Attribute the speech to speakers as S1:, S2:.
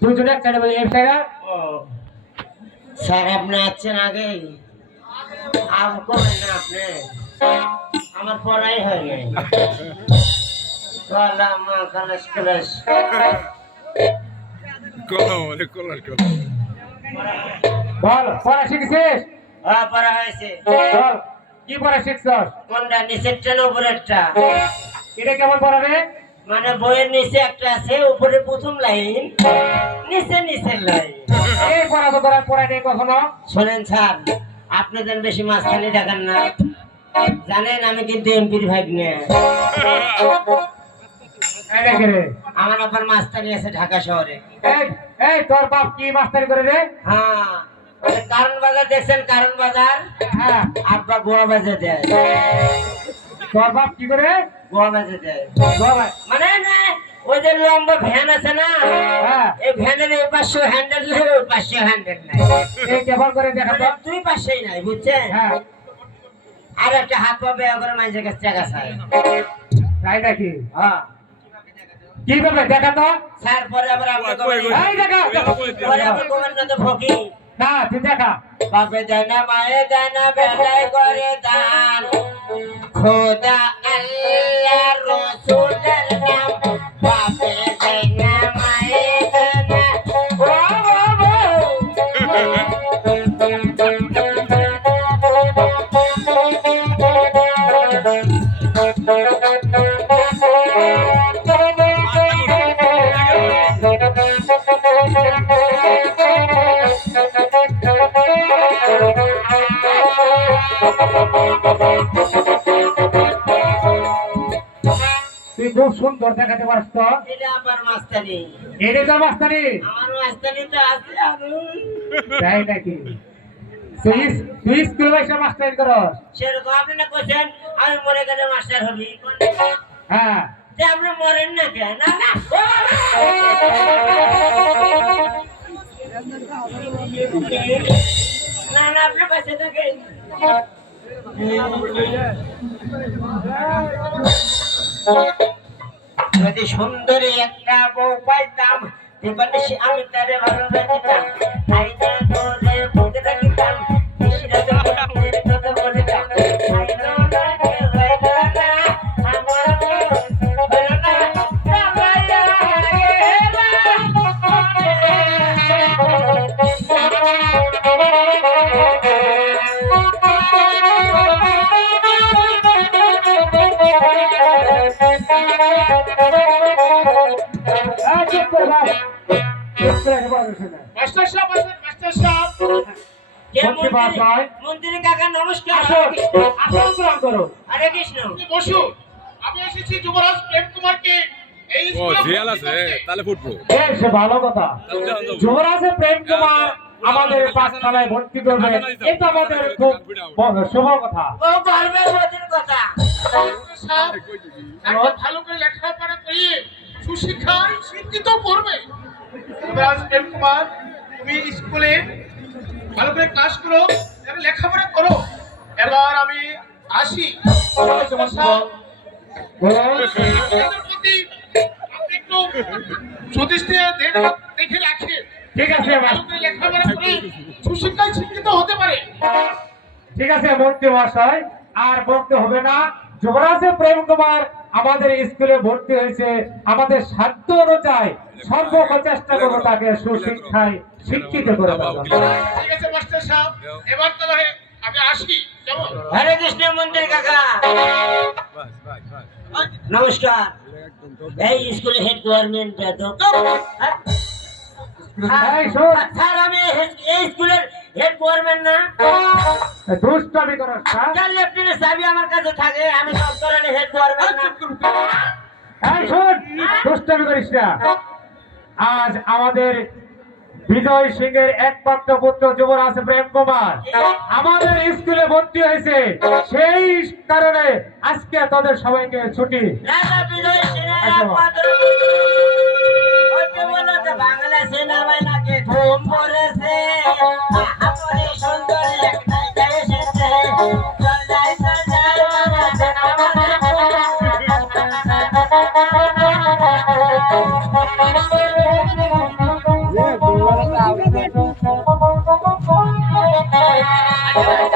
S1: দুজনে এক সাইডে বলি এক সাইডে
S2: স্যার আপনি আছেন আগে? আম করেন না আপনি? আমার পড়াই হয় নাই। কলা মা কলেজ কলেজ
S3: কলম অনেক কলার কলম।
S1: বল পড়া শিখছিস?
S2: ও পড়া হয়েছে।
S1: বল কি পড়া শিখছস?
S2: কোনটা? নিচেরটা না উপরেরটা?
S1: এটা কেমন পড়াবে?
S2: মানে বইয়ের নিচে একটা আছে উপরে প্রথম লাইন নিচে নিচের লাইন।
S1: এই পড়া তো তোরা পড়া নেই কখনো।
S2: শোনেন স্যার আপনাদের বেশি মাঝখানে দেখান না। জানেন আমি কিন্তু এমপির ভাগ নিয়ে আমার আবার মাস্তানি আছে ঢাকা শহরে।
S1: এই তোর বাপ কি মাস্টারি করে রে?
S2: হ্যাঁ। কারণ বাজার দেখছেন কারণ বাজার?
S1: হ্যাঁ।
S2: আব্বা গোয়া বাজে দেয়।
S1: তোর বাপ কি করে?
S2: গোয়া বাজে দেয় মানে না ওই যে লম্বা ভ্যান আছে না
S1: হ্যাঁ।
S2: এই ভ্যানের এই পাঁচশো হ্যান্ডেল নাই ওই পাঁচশো হ্যান্ডেল নাই।
S1: এই কেমন করে দেখা
S2: মানে
S1: তো
S2: দুই পাশেই নাই বুঝছেন?
S1: হ্যাঁ।
S2: আর একটা হাত পা বেয়া করে মানুষের কাছে টাকা চায়।
S1: তাই নাকি?
S2: হ্যাঁ।
S1: দেখা তো।
S2: স্যার পরে আবার
S1: এই দেখা।
S2: পরে আপনি কবেন না তো ফকির
S1: না তুই দেখা।
S2: বাপে দেয় না মায়ে দেয় না বেলায় করে দান। খোদা আল্লাহ রসুলের নাম বাপে দেয় না মায়ে।
S1: তুই খুব সুন্দর দেখাতে পারছ তো।
S2: এটা আমার মাস্টারি তো আছে আরও
S1: তাই নাকি? তুই তুই স্কুলে এসে মাস্টারি করস?
S2: সেরকম আপনি না করছেন আমি মরে গেলে মাস্টার হবি।
S1: হ্যাঁ।
S2: যে আপনি মরেন না কেন? না না। না না আপনি পাশে থাকেন। যদি সুন্দরী একটা বউ পাইতাম এবারে আমি তারে ভালোবাসিতাম
S4: মাস্টার সাহেব মাস্টার সাহেব
S1: মন্ত্রী
S2: কাকা নমস্কার
S1: আসুন করুন
S2: হরে কৃষ্ণ
S4: বসুন আমি এসেছি যুবরাজ প্রেম কুমারকে এই
S3: ও জিয়াল আছে তাহলে ফুটবো
S1: বেশ ভালো কথা। যুবরাজের প্রেম কুমার আমাদের পাঠশালায় ভর্তি করবে এটা আমাদের খুব শুভ কথা
S2: ও গর্বের কথা
S4: ভালো করে লেখাপড়া সুশিক্ষায় শিক্ষিত করবে। যুবরাজ প্রেম কুমার তুমি স্কুলে ভালো করে ক্লাস করো লেখাপড়া করো। এবার আমি আসি। দেখে-
S1: ঠিক আছে
S4: লেখাপড়া করে সুশিক্ষায় শিক্ষিত হতে পারে।
S1: ঠিক আছে মন্ত্রী মহাশয় আর বলতে হবে না। যুবরাজের প্রেম কুমার আমাদের স্কুলে ভর্তি হয়েছে আমাদের সাধ্য অনুযায়ী সর্বক চেষ্টা করব তাকে সুশিক্ষায় শিক্ষিত করে
S4: ঠিক আছে মাস্টার সাহেব? এবার তাহলে আমি আসি কেমন?
S2: হরে কৃষ্ণ মন্ত্রী কাকা।
S3: বাস বাস বাস
S2: নমস্কার। এই স্কুলে হেড গভর্নমেন্ট
S1: এই শোন,
S2: স্যার আমি এই স্কুলের হেড গভর্নমেন্ট না।
S1: দুষ্টামি
S2: চাবি আমার কাছে থাকে? আমি সব ধরনের হেড গভর্নমেন্ট না।
S1: এই শোন দুষ্টামি করিস না। আজ আমাদের বিজয় সিং এর একমাত্র পুত্র যুবরাজ প্রেম কুমার আমাদের স্কুলে ভর্তি হয়েছে। সেই কারণে আজকে তাদের সবাইকে ছুটি। আচ্ছা।
S2: বলো যে Yeah,